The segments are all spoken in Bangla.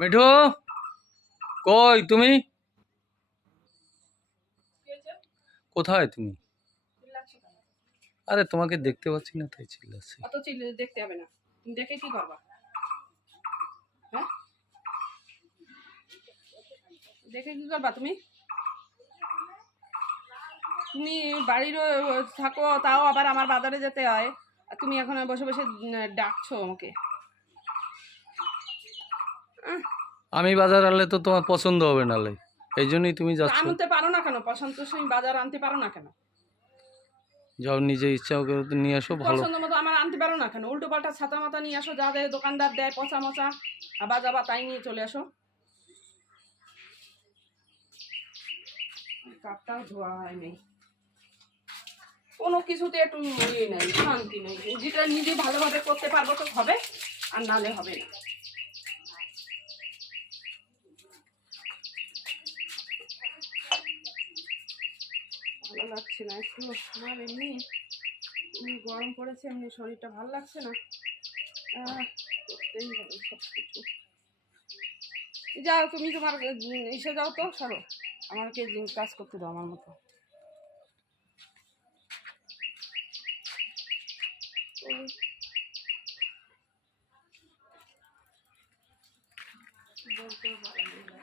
মিঠু, কই তুমি? কোথায় তুমি? আরে তোমাকে দেখতে পাচ্ছি না, তাই চিল্লাচ্ছি। অত দেখতে হবে না, তুমি দেখে কি করবা? হ্যাঁ, দেখে কি করবা তুমি? তুমি বাড়ির থাকো, তাও আবার আমার বাজারে যেতে হয়, আর তুমি এখন বসে বসে ডাকছো আমাকে। আমি বাজার আনলে তো তোমার পছন্দ হবে নালে, এই জন্যই তুমি যাচ্ছ। আনতে পারো না কেন? পছন্দ বাজার আনতে পারো না কেন? যাও, নিজে ইচ্ছা করে তো নিয়ে আসো, ভালো। পছন্দ মতো আমার আনতে পারো না কেন? উল্টো পাল্টা ছাতা মাথা নিয়ে আসো, যাদের দোকানদার দেয় পচা মচা আবার যাবা তাই নিয়ে চলে আসো। কাপটাও ধোয়া হয় নেই, কোনো কিছুতে একটু ইয়ে নেই, শান্তি নেই। যেটা নিজে ভালোভাবে করতে পারবো তো হবে, আর নালে হবে না। ভালো লাগছে না একটু আমার, এমনি গরম পড়েছে, এমনি শরীরটা ভালো লাগছে না। করতেই হবে সব কিছু। যাও তুমি তোমার এসে যাও তো, সরো, আমাকে কাজ করতে দাও আমার মতো। বলতে পারি না,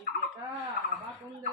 এই বেটা আবার কোন